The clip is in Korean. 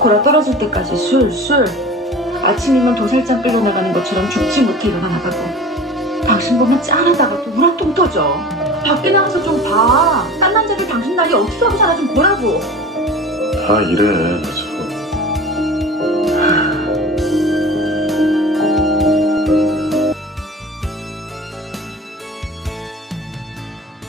골아 떨어질 때까지 술. 아침이면 도살장 끌려나가는 것처럼 죽지 못해 일어나나 봐도. 당신 보면 짠하다가도 우라통 터져. 밖에 나가서 좀 봐. 딴 남자들 당신 나이 어떻게 하고 사나 좀 보라고. 다 이래.